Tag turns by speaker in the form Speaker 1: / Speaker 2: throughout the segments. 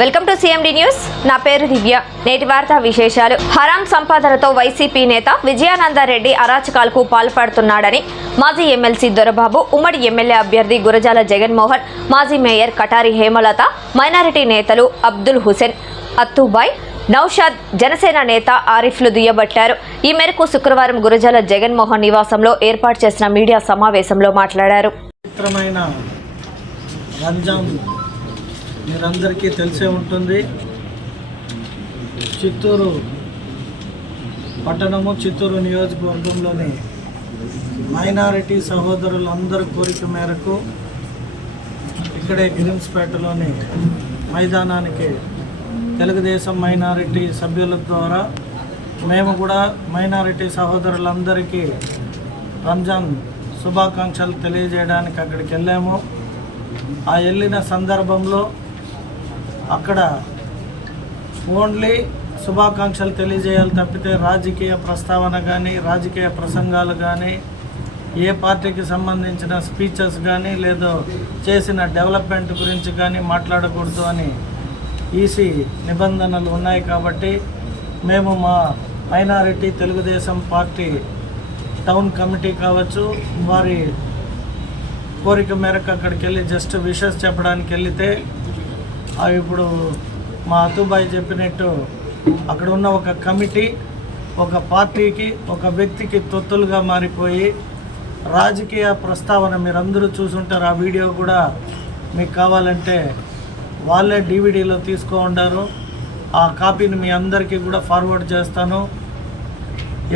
Speaker 1: Welcome to CMD news నా పేరు దివ్య. నేటి వార్తా విశేషాలు. హరాం సంపాదనతో వైసీపీ నేత విజయానందరెడ్డి అరాచకాలకు పాల్పడుతున్నాడని మాజీ ఎమ్మెల్సీ దొరబాబు ఉమ్మడి ఎమ్మెల్యే అభ్యర్థి గురజాల జగన్మోహన్ మాజీ మేయర్ కటారి హేమలత మైనారిటీ నేతలు అబ్దుల్ హుసేన్ అత్తుబాయ్ నౌషాద్ జనసేన నేత ఆరిఫ్లు దుయ్యబట్టారు. ఈ మేరకు శుక్రవారం గురజాల జగన్మోహన్ నివాసంలో ఏర్పాటు చేసిన మీడియా సమావేశంలో మాట్లాడారు.
Speaker 2: మీరందరికీ తెలిసే ఉంటుంది. చిత్తూరు పట్టణము చిత్తూరు నియోజకవర్గంలోని మైనారిటీ సహోదరులందరి కోరిక మేరకు ఇక్కడే గిరిమ్స్పేటలోని మైదానానికి తెలుగుదేశం మైనారిటీ సభ్యుల ద్వారా మేము కూడా మైనారిటీ సహోదరులందరికీ రంజాన్ శుభాకాంక్షలు తెలియజేయడానికి అక్కడికి వెళ్ళాము. ఆ వెళ్ళిన సందర్భంలో అక్కడ ఓన్లీ శుభాకాంక్షలు తెలియజేయాలి తప్పితే రాజకీయ ప్రస్తావన కానీ రాజకీయ ప్రసంగాలు కానీ ఏ పార్టీకి సంబంధించిన స్పీచెస్ కానీ లేదో చేసిన డెవలప్మెంట్ గురించి కానీ మాట్లాడకూడదు అని ఈసీ నిబంధనలు ఉన్నాయి కాబట్టి మేము మా minority Telugu Desam party town committee కావచ్చు వారి కోరిక మేరకు అక్కడికి వెళ్ళి జస్ట్ విషెస్ చెప్పడానికి వెళితే అవి ఇప్పుడు మా అతుబాయి చెప్పినట్టు అక్కడ ఉన్న ఒక కమిటీ ఒక పార్టీకి ఒక వ్యక్తికి తొత్తులుగా మారిపోయి రాజకీయ ప్రస్తావన మీరందరూ చూసుంటారు. ఆ వీడియో కూడా మీకు కావాలంటే వాళ్ళే డీవీడీలో తీసుకో ఉండారు. ఆ కాపీని మీ అందరికీ కూడా ఫార్వర్డ్ చేస్తాను.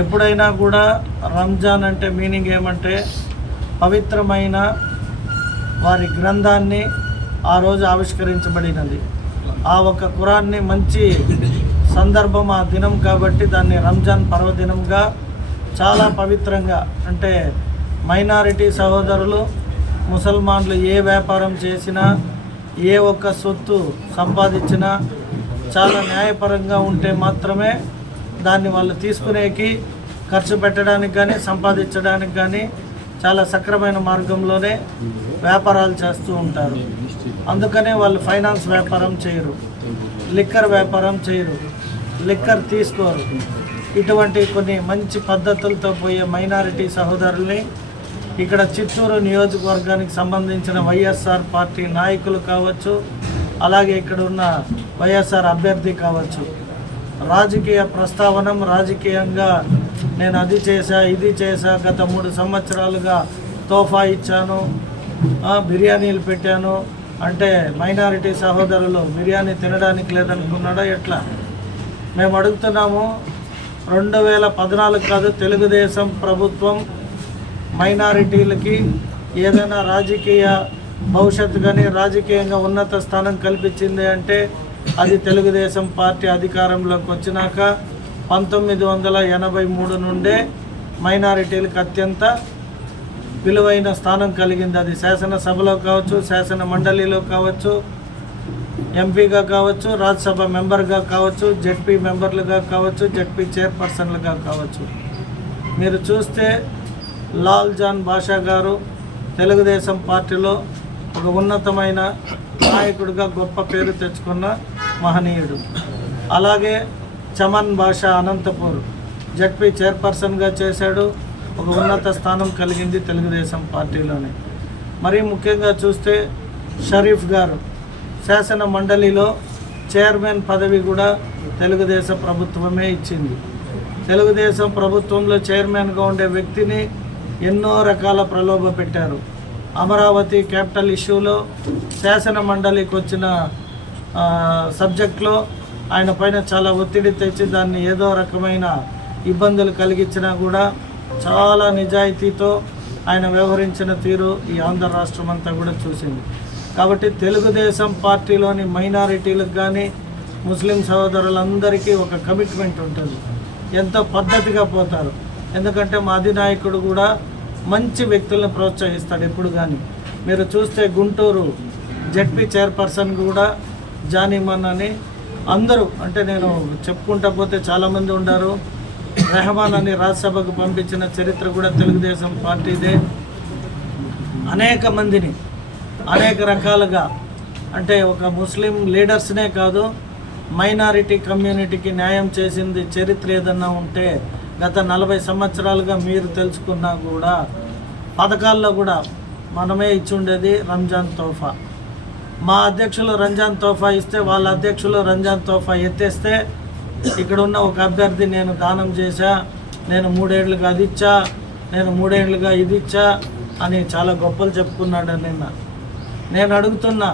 Speaker 2: ఎప్పుడైనా కూడా రంజాన్ అంటే మీనింగ్ ఏమంటే పవిత్రమైన వారి గ్రంథాన్ని ఆ రోజు ఆవిష్కరించబడినది. ఆ ఒక కురాన్ని మంచి సందర్భం ఆ దినం కాబట్టి దాన్ని రంజాన్ పర్వదినంగా చాలా పవిత్రంగా అంటే మైనారిటీ సహోదరులు ముసల్మాన్లు ఏ వ్యాపారం చేసినా ఏ ఒక్క సొత్తు సంపాదించినా చాలా న్యాయపరంగా ఉంటే మాత్రమే దాన్ని వాళ్ళు తీసుకునేకి ఖర్చు పెట్టడానికి కానీ సంపాదించడానికి కానీ చాలా సక్రమైన మార్గంలోనే వ్యాపారాలు చేస్తూ ఉంటారు. అందుకనే వాళ్ళు ఫైనాన్స్ వ్యాపారం చేయరు. లిక్కర్ వ్యాపారం చేయరు. లిక్కర్ తీసుకోరు. ఇటువంటి కొన్ని మంచి పద్ధతులతో పోయే మైనారిటీ సహోదరుల్ని ఇక్కడ చిత్తూరు నియోజకవర్గానికి సంబంధించిన వైఎస్ఆర్ పార్టీ నాయకులు కావచ్చు అలాగే ఇక్కడ ఉన్న వైఎస్ఆర్ అభ్యర్థి కావచ్చు. రాజకీయ ప్రస్తావనం రాజకీయంగా నేను అది చేశా ఇది చేశా గత మూడు సంవత్సరాలుగా తోఫా ఇచ్చాను. బిర్యానీలు పెట్టాను. అంటే మైనారిటీ సహోదరులు బిర్యానీ తినడానికి లేదనుకున్నాడా ఎట్లా? మేము అడుగుతున్నాము రెండు వేల పద్నాలుగు కాదు తెలుగుదేశం ప్రభుత్వం మైనారిటీలకి ఏదైనా రాజకీయ భవిష్యత్తు కానీ రాజకీయంగా ఉన్నత స్థానం కల్పించింది అంటే అది తెలుగుదేశం పార్టీ అధికారంలోకి వచ్చినాక పంతొమ్మిది వందల ఎనభై మూడు నుండే మైనారిటీలకు అత్యంత విలువైన స్థానం కలిగింది. అది శాసనసభలో కావచ్చు శాసన మండలిలో కావచ్చు ఎంపీగా కావచ్చు రాజ్యసభ మెంబర్గా కావచ్చు జెడ్పీ మెంబర్లుగా కావచ్చు జెడ్పీ చైర్పర్సన్లుగా కావచ్చు. మీరు చూస్తే లాల్ జాన్ బాషా గారు తెలుగుదేశం పార్టీలో ఒక ఉన్నతమైన నాయకుడిగా గొప్ప పేరు తెచ్చుకున్న మహనీయుడు. అలాగే చమన్ బాషా అనంతపూర్ జడ్పీ చైర్పర్సన్గా చేశాడు. ఒక ఉన్నత స్థానం కలిగింది తెలుగుదేశం పార్టీలోనే. మరీ ముఖ్యంగా చూస్తే షరీఫ్ గారు శాసన మండలిలో చైర్మన్ పదవి కూడా తెలుగుదేశం ప్రభుత్వమే ఇచ్చింది. తెలుగుదేశం ప్రభుత్వంలో చైర్మన్గా ఉండే వ్యక్తిని ఎన్నో రకాల ప్రలోభ పెట్టారు. అమరావతి క్యాపిటల్ ఇష్యూలో శాసన మండలికి వచ్చిన సబ్జెక్ట్లో ఆయన పైన చాలా ఒత్తిడి తెచ్చి దాన్ని ఏదో రకమైన ఇబ్బందులు కలిగించినా కూడా చాలా నిజాయితీతో ఆయన వ్యవహరించిన తీరు ఈ ఆంధ్ర రాష్ట్రం అంతా కూడా చూసింది. కాబట్టి తెలుగుదేశం పార్టీలోని మైనారిటీలకు కానీ ముస్లిం సహోదరులందరికీ ఒక కమిట్మెంట్ ఉంటుంది. ఎంతో పద్ధతిగా పోతారు? ఎందుకంటే మా అధినాయకుడు కూడా మంచి వ్యక్తులను ప్రోత్సహిస్తాడు ఎప్పుడు కానీ మీరు చూస్తే గుంటూరు జడ్పీ చైర్పర్సన్ కూడా జానీమన్ అని అందరూ అంటే నేను చెప్పుకుంటా పోతే చాలామంది ఉన్నారు రెహమాన్ అని రాజ్యసభకు పంపించిన చరిత్ర కూడా తెలుగుదేశం పార్టీదే. అనేక మందిని అనేక రకాలుగా అంటే ఒక ముస్లిం లీడర్స్నే కాదు మైనారిటీ కమ్యూనిటీకి న్యాయం చేసింది చరిత్ర ఏదన్నా ఉంటే గత నలభై సంవత్సరాలుగా మీరు తెలుసుకున్నా కూడా పథకాల్లో కూడా మనమే ఇచ్చుండేది రంజాన్ తోఫా. మా అధ్యక్షులు రంజాన్ తోఫా ఇస్తే వాళ్ళ అధ్యక్షులు రంజాన్ తోఫా ఎత్తేస్తే ఇక్కడ ఉన్న ఒక అభ్యర్థి నేను దానం చేశా నేను మూడేళ్ళుగా అది ఇచ్చా నేను మూడేళ్ళుగా ఇది ఇచ్చా అని చాలా గొప్పలు చెప్పుకున్నాడు నిన్న. నేను అడుగుతున్న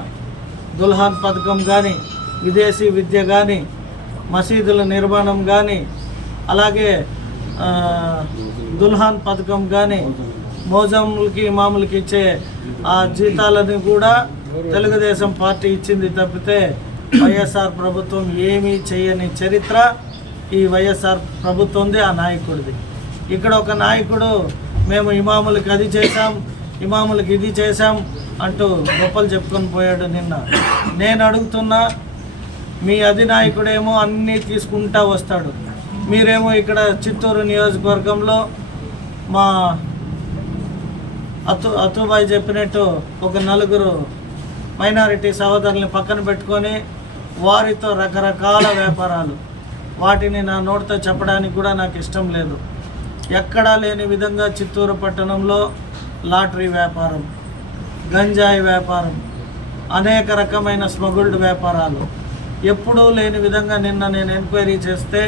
Speaker 2: దుల్హాన్ పథకం కానీ విదేశీ విద్య కానీ మసీదుల నిర్మాణం కానీ అలాగే దుల్హాన్ పథకం కానీ మోజములకి ఇమాములకి ఇచ్చే ఆ జీతాలని కూడా తెలుగుదేశం పార్టీ ఇచ్చింది తప్పితే వైఎస్ఆర్ ప్రభుత్వం ఏమీ చేయని చరిత్ర ఈ వైఎస్ఆర్ ప్రభుత్వంది ఆ నాయకుడిది. ఇక్కడ ఒక నాయకుడు మేము ఇమాములకి అది చేశాం ఇమాములకి ఇది చేశాం అంటూ గొప్పలు చెప్పుకొని పోయాడు నిన్న. నేను అడుగుతున్నా మీ అధినాయకుడేమో అన్నీ తీసుకుంటా వస్తాడు. మీరేమో ఇక్కడ చిత్తూరు నియోజకవర్గంలో మా అతు అతుబాయ్ చెప్పినట్టు ఒక నలుగురు మైనారిటీ సహోదరుల్ని పక్కన పెట్టుకొని వారితో రకరకాల వ్యాపారాలు. వాటిని నా నోటితో చెప్పడానికి కూడా నాకు ఇష్టం లేదు. ఎక్కడా లేని విధంగా చిత్తూరు పట్టణంలో లాటరీ వ్యాపారం గంజాయి వ్యాపారం అనేక రకమైన స్మగుల్డ్ వ్యాపారాలు. ఎప్పుడూ లేని విధంగా నిన్న నేను ఎంక్వైరీ చేస్తే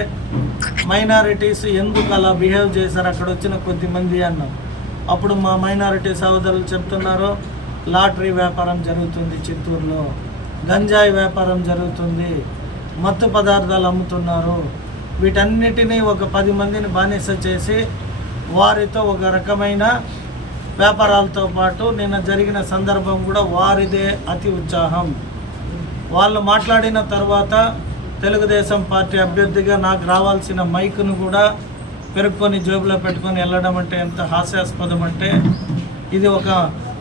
Speaker 2: మైనారిటీస్ ఎందుకు అలా బిహేవ్ చేశారు? అక్కడ వచ్చిన కొద్దిమంది అన్నాం. అప్పుడు మా మైనారిటీ సహోదరులు చెప్తున్నారు లాటరీ వ్యాపారం జరుగుతుంది చిత్తూరులో. గంజాయి వ్యాపారం జరుగుతుంది. మత్తు పదార్థాలు అమ్ముతున్నారు. వీటన్నిటినీ ఒక పది మందిని బానిస చేసి వారితో ఒక రకమైన వ్యాపారాలతో పాటు నిన్న జరిగిన సందర్భం కూడా వారిదే అతి ఉత్సాహం. వాళ్ళు మాట్లాడిన తర్వాత తెలుగుదేశం పార్టీ అభ్యర్థిగా నాకు రావాల్సిన మైకును కూడా పెరుక్కొని జేబులో పెట్టుకొని వెళ్ళడం అంటే ఎంత హాస్యాస్పదం అంటే ఇది ఒక